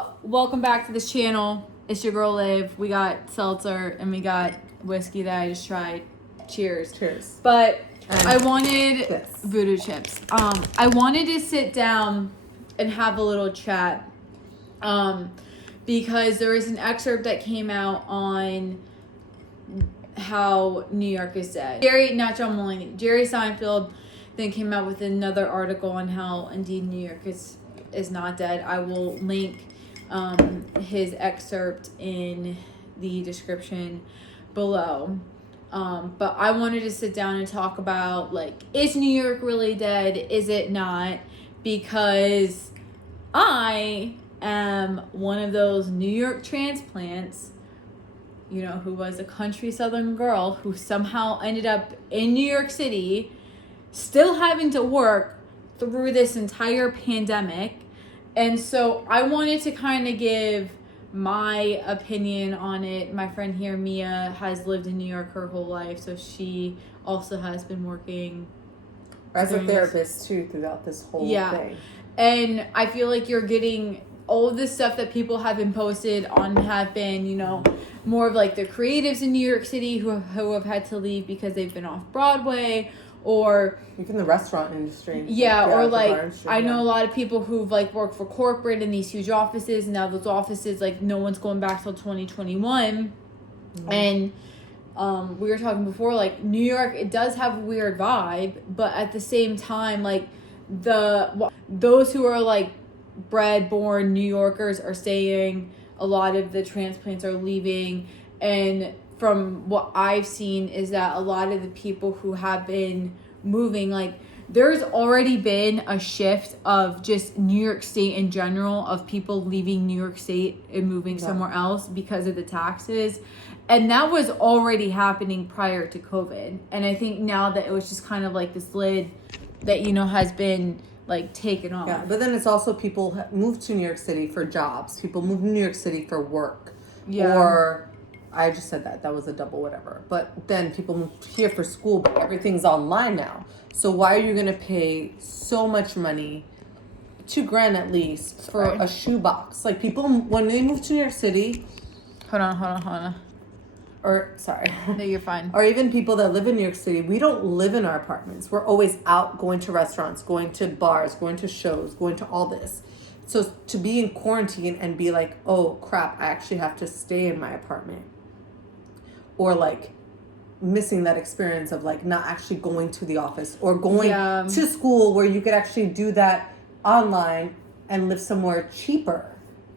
So, welcome back to this channel. It's your girl Liv. We got seltzer and we got whiskey that I just tried. Cheers. Cheers. But And I wanted this. voodoo chips. I wanted to sit down and have a little chat. Because there is an excerpt that came out on how New York is dead. Jerry Seinfeld then came out with another article on how indeed New York is not dead. I will link his excerpt in the description below. But I wanted to sit down and talk about, like, is New York really dead? Is it not? Because I am one of those New York transplants, you know, who was a country southern girl who somehow ended up in New York City, still having to work through this entire pandemic. And so I wanted to kind of give my opinion on it. My friend here, Mia, has lived in New York her whole life, so she also has been working as a therapist too throughout this whole thing. And I feel like you're getting all of this stuff that people have been posted on have been, you know, more of like the creatives in New York City who have had to leave because they've been off Broadway, or even the restaurant industry. Or like I know a lot of people who've like worked for corporate in these huge offices, and now those offices, like, no one's going back till 2021. Mm-hmm. And we were talking before, like, New York, it does have a weird vibe, but at the same time, like, those who are like bred, born New Yorkers are staying. A lot of the transplants are leaving, and from what I've seen is that a lot of the people who have been moving, like, there's already been a shift of just New York State in general, of people leaving New York State and moving somewhere else because of the taxes. And that was already happening prior to COVID. And I think now that it was just kind of like this lid that, you know, has been like taken off. Yeah, but then it's also people move to New York City for jobs. People move to New York City for work. Yeah. Or I just said that was a double whatever. But then people move here for school, but everything's online now. So why are you going to pay so much money, $2,000 at least, for a shoebox? Like, people, when they move to New York City. Hold on. Or, sorry. No, you're fine. Or even people that live in New York City, we don't live in our apartments. We're always out, going to restaurants, going to bars, going to shows, going to all this. So to be in quarantine and be like, oh crap, I actually have to stay in my apartment. Or like missing that experience of like not actually going to the office or going to school where you could actually do that online and live somewhere cheaper.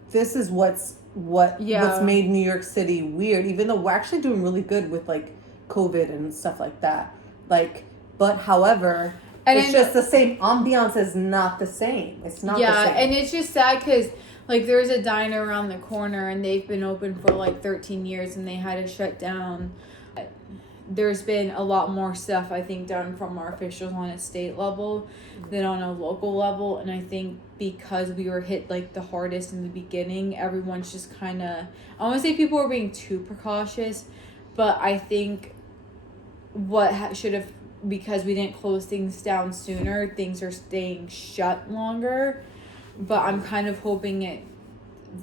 This is what's made New York City weird, even though we're actually doing really good with like COVID and stuff like that. Like, but however, it's just the same. Ambiance is not the same. It's not the same. Yeah, and it's just sad because, like, there's a diner around the corner and they've been open for like 13 years and they had to shut down. There's been a lot more stuff, I think, done from our officials on a state level than on a local level. And I think because we were hit like the hardest in the beginning, everyone's just kind of, I don't want to say people were being too precautious, but I think what should have, because we didn't close things down sooner, things are staying shut longer. But I'm kind of hoping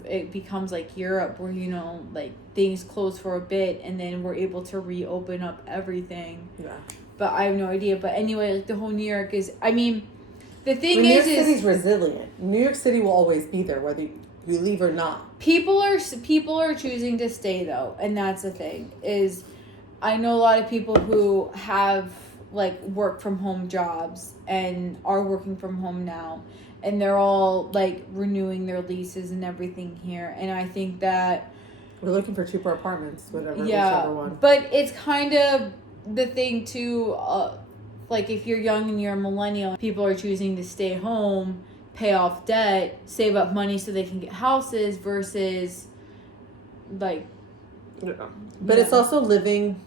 it becomes like Europe, where, you know, like, things close for a bit and then we're able to reopen up everything. Yeah. But I have no idea. But anyway, like, the whole New York is, I mean, the thing New York City's resilient. New York City will always be there, whether you leave or not. People are choosing to stay, though, and that's the thing. Is I know a lot of people who have like work from home jobs and are working from home now, and they're all like renewing their leases and everything here. And I think that we're looking for cheaper apartments, whichever one. But it's kind of the thing too, like, if you're young and you're a millennial, people are choosing to stay home, pay off debt, save up money so they can get houses versus like. But it's also living.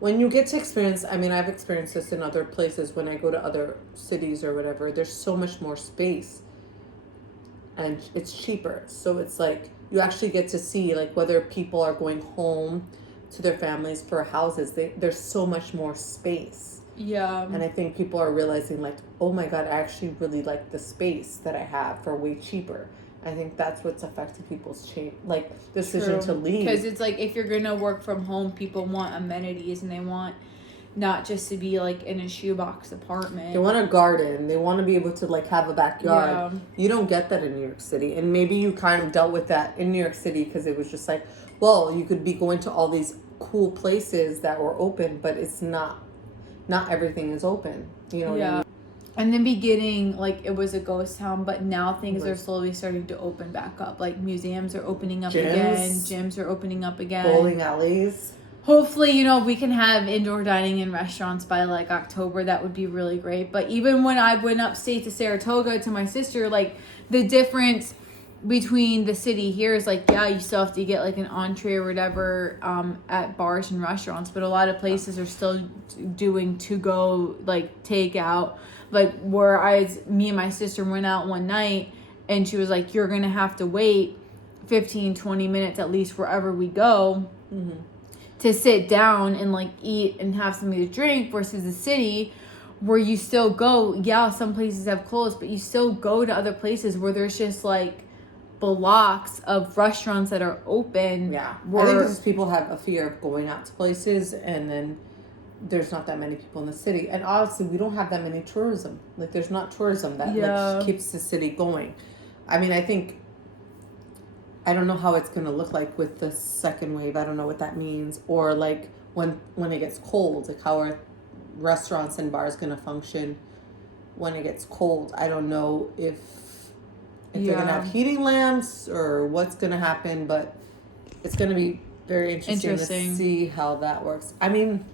When you get to experience, I mean, I've experienced this in other places when I go to other cities or whatever, there's so much more space and it's cheaper. So it's like you actually get to see like whether people are going home to their families for houses. There's so much more space. Yeah. And I think people are realizing like, oh my God, I actually really like the space that I have for way cheaper. I think that's what's affecting people's decision to leave. Because it's like, if you're gonna work from home, people want amenities, and they want not just to be like in a shoebox apartment. They want a garden. They want to be able to like have a backyard. Yeah. You don't get that in New York City, and maybe you kind of dealt with that in New York City because it was just like, well, you could be going to all these cool places that were open, but it's not everything is open. You know what I mean? In the beginning, like, it was a ghost town, but now things are slowly starting to open back up. Like, museums are opening up again. Gyms are opening up again. Bowling alleys. Hopefully, you know, we can have indoor dining in restaurants by, like, October. That would be really great. But even when I went upstate to Saratoga to my sister, like, the difference between the city here is, like, yeah, you still have to get, like, an entree or whatever at bars and restaurants. But a lot of places are still doing to-go, like, takeout. Like, me and my sister went out one night, and she was like, you're going to have to wait 15, 20 minutes at least wherever we go to sit down and, like, eat and have something to drink, versus the city where you still go. Yeah, some places have closed, but you still go to other places where there's just, like, blocks of restaurants that are open. Yeah. I think because people have a fear of going out to places, and then there's not that many people in the city, and obviously we don't have that many tourism. Like, there's not tourism that like keeps the city going. I mean, I don't know how it's gonna look like with the second wave. I don't know what that means, or like when it gets cold, like how are restaurants and bars gonna function when it gets cold? I don't know if they're gonna have heating lamps or what's gonna happen, but it's gonna be very interesting to see how that works. I mean,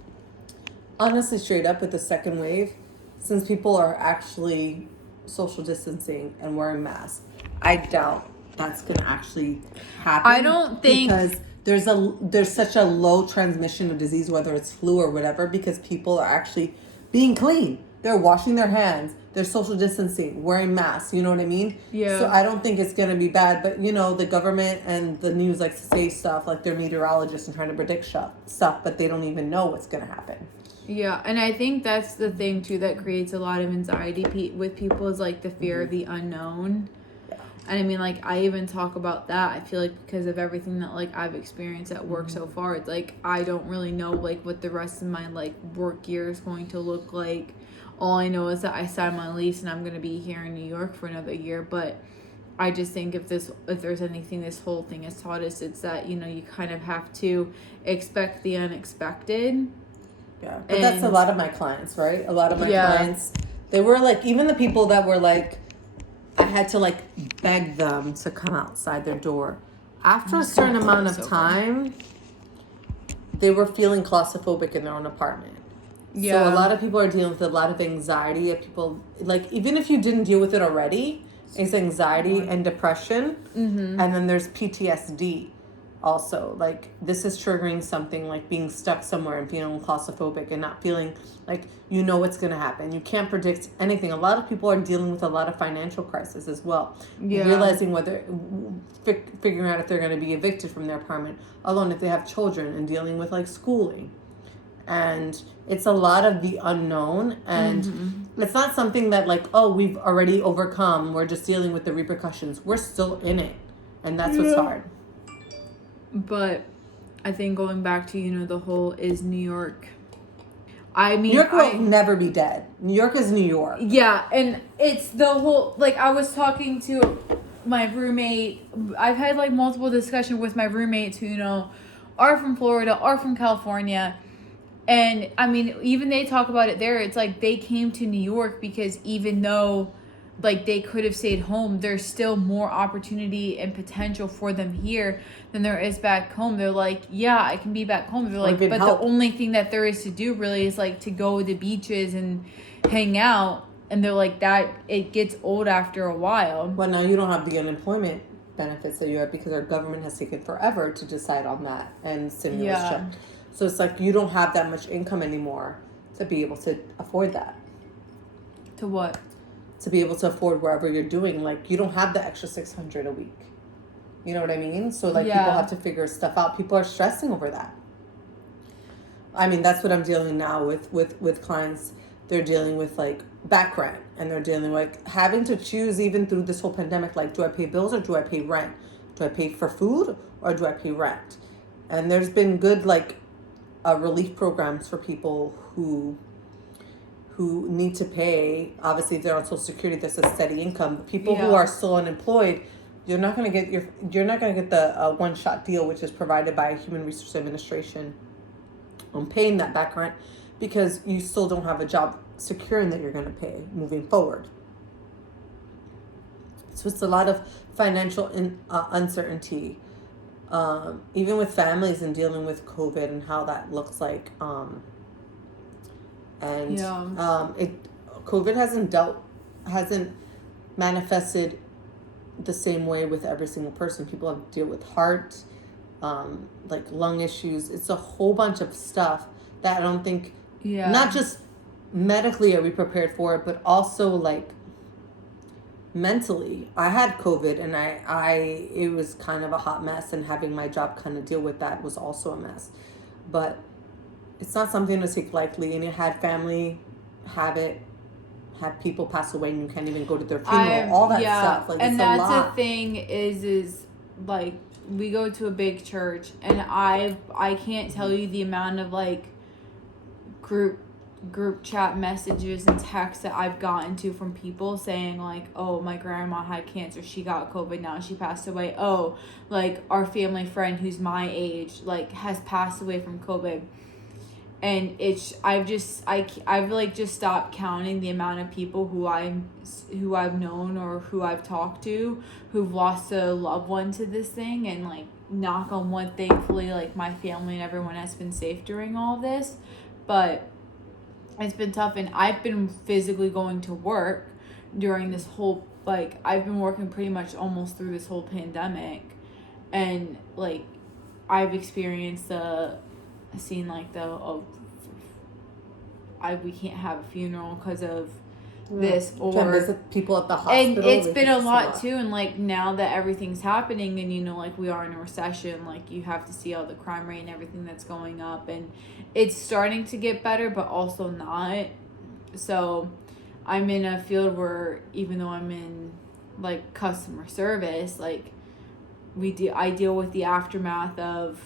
honestly, straight up with the second wave, since people are actually social distancing and wearing masks, I doubt that's going to actually happen. I don't think, because there's such a low transmission of disease, whether it's flu or whatever, because people are actually being clean. They're washing their hands. They're social distancing, wearing masks. You know what I mean? Yeah. So I don't think it's going to be bad. But, you know, the government and the news likes to say stuff like they're meteorologists and trying to predict stuff, but they don't even know what's going to happen. Yeah, and I think that's the thing, too, that creates a lot of anxiety with people, is, like, the fear of the unknown. Yeah. And, I mean, like, I even talk about that. I feel like because of everything that, like, I've experienced at work so far, it's, like, I don't really know, like, what the rest of my, like, work year is going to look like. All I know is that I signed my lease and I'm going to be here in New York for another year. But I just think if there's anything this whole thing has taught us, it's that, you know, you kind of have to expect the unexpected. Yeah, but that's a lot of my clients, right? A lot of my clients, they were like, even the people that were like, I had to like beg them to come outside their door. After a certain amount of time, they were feeling claustrophobic in their own apartment. Yeah. So a lot of people are dealing with a lot of anxiety. Of people, like, even if you didn't deal with it already, it's anxiety and depression. Mm-hmm. And then there's PTSD. Also, like, this is triggering something like being stuck somewhere and feeling claustrophobic and not feeling like you know what's going to happen. You can't predict anything. A lot of people are dealing with a lot of financial crisis as well. Yeah. Realizing figuring out if they're going to be evicted from their apartment, alone if they have children, and dealing with like schooling. And it's a lot of the unknown, and it's not something that like, oh, we've already overcome. We're just dealing with the repercussions. We're still in it, and that's what's hard. But I think going back to, you know, the whole is New York. I mean, New York will never be dead. New York is New York. Yeah, and it's the whole, like, I was talking to my roommate. I've had, like, multiple discussions with my roommates who, you know, are from Florida, are from California. And, I mean, even they talk about it there. It's like they came to New York because even though, like, they could have stayed home, there's still more opportunity and potential for them here than there is back home. They're like, yeah, I can be back home. They're like, but the only thing that there is to do really is, like, to go to the beaches and hang out. And they're like, that, it gets old after a while. Well, now you don't have the unemployment benefits that you have because our government has taken forever to decide on that and stimulus check. So it's like you don't have that much income anymore to be able to afford that. To what? To be able to afford wherever you're doing. Like, you don't have the extra $600 a week. You know what I mean? So, like, people have to figure stuff out. People are stressing over that. I mean, that's what I'm dealing now with clients. They're dealing with, like, back rent, and they're dealing with having to choose even through this whole pandemic, like, do I pay bills or do I pay rent? Do I pay for food or do I pay rent? And there's been good like relief programs for people who need to pay. Obviously, if they're on Social Security, there's a steady income. But people who are still unemployed, you're not going to get the one-shot deal, which is provided by Human Resource Administration on paying that back rent, because you still don't have a job securing that you're going to pay moving forward. So it's a lot of financial uncertainty, even with families and dealing with COVID and how that looks like. COVID hasn't manifested the same way with every single person. People have to deal with heart, like lung issues. It's a whole bunch of stuff that I don't think, not just medically are we prepared for it, but also like mentally. I had COVID and it was kind of a hot mess, and having my job kind of deal with that was also a mess. But it's not something to take lightly, and it had family have people pass away and you can't even go to their funeral, all that stuff. Like, and it's that's a lot. The thing is like, we go to a big church, and I can't tell you the amount of like group chat messages and texts that I've gotten to from people saying like, oh, my grandma had cancer, she got COVID, now she passed away. Oh, like our family friend who's my age like has passed away from COVID. And I've like just stopped counting the amount of people who I've known or who I've talked to who've lost a loved one to this thing. And like, knock on wood, thankfully, like my family and everyone has been safe during all of this. But it's been tough, and I've been physically going to work during this whole, like, I've been working pretty much almost through this whole pandemic, and like I've experienced seen like we can't have a funeral because of this, or can't visit people at the hospital. And it's been a lot too. And like, now that everything's happening, and like we are in a recession, like you have to see all the crime rate and everything that's going up, and it's starting to get better but also not. So I'm in a field where, even though I'm in like customer service, like I deal with the aftermath of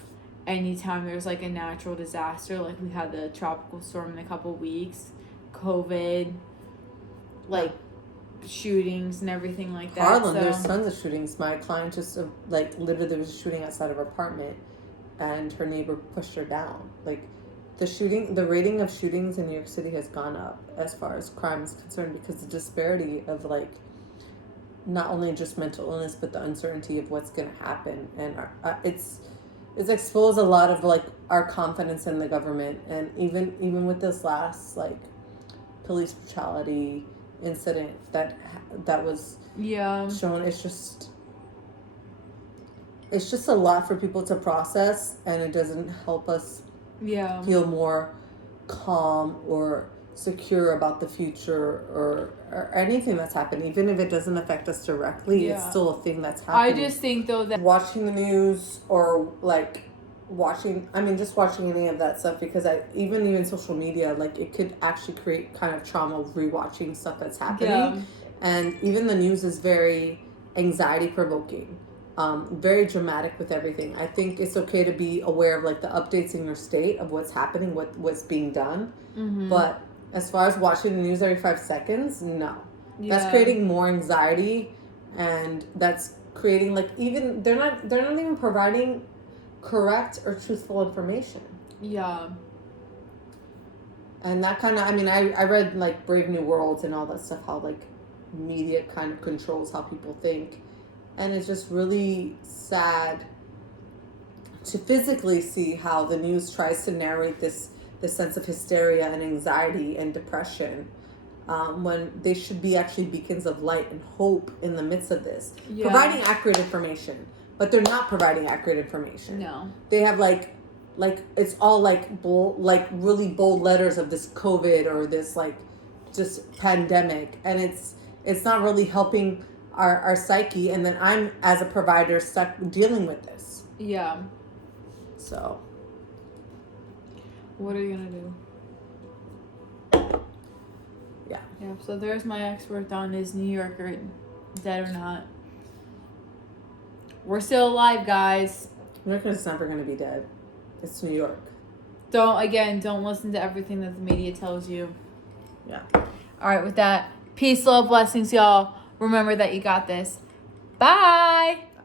anytime there's like a natural disaster, like we had the tropical storm in a couple weeks, COVID, like shootings and everything like that. Harlem, there's tons of shootings. My client just like literally, there was a shooting outside of her apartment, and her neighbor pushed her down. Like, the rating of shootings in New York City has gone up as far as crime is concerned, because the disparity of like not only just mental illness but the uncertainty of what's going to happen, and it's exposed a lot of like our confidence in the government. And even with this last like police brutality incident that was shown, it's just a lot for people to process, and it doesn't help us feel more calm or secure about the future or anything that's happening. Even if it doesn't affect us directly, it's still a thing that's happening. I just think though that watching the news, or like just watching any of that stuff, because even social media, like, it could actually create kind of trauma rewatching stuff that's happening. And even the news is very anxiety provoking, very dramatic with everything. I think it's okay to be aware of like the updates in your state of what's happening, what's being done. But as far as watching the news every 5 seconds, no. That's creating more anxiety, and that's creating like, even they're not even providing correct or truthful information. And that kind of, I read like Brave New Worlds and all that stuff, how like media kind of controls how people think, and it's just really sad to physically see how the news tries to narrate this sense of hysteria and anxiety and depression, when they should be actually beacons of light and hope in the midst of this, providing accurate information. But they're not providing accurate information. No, they have like it's all like really bold letters of this COVID or this like just pandemic, and it's not really helping our psyche. And then I'm, as a provider, stuck dealing with this. So what are you gonna do? Yeah. Yeah. So there's my excerpt on is New Yorker dead or not. We're still alive, guys. New York is never going to be dead. It's New York. Don't listen to everything that the media tells you. Yeah. All right, with that, peace, love, blessings, y'all. Remember that you got this. Bye.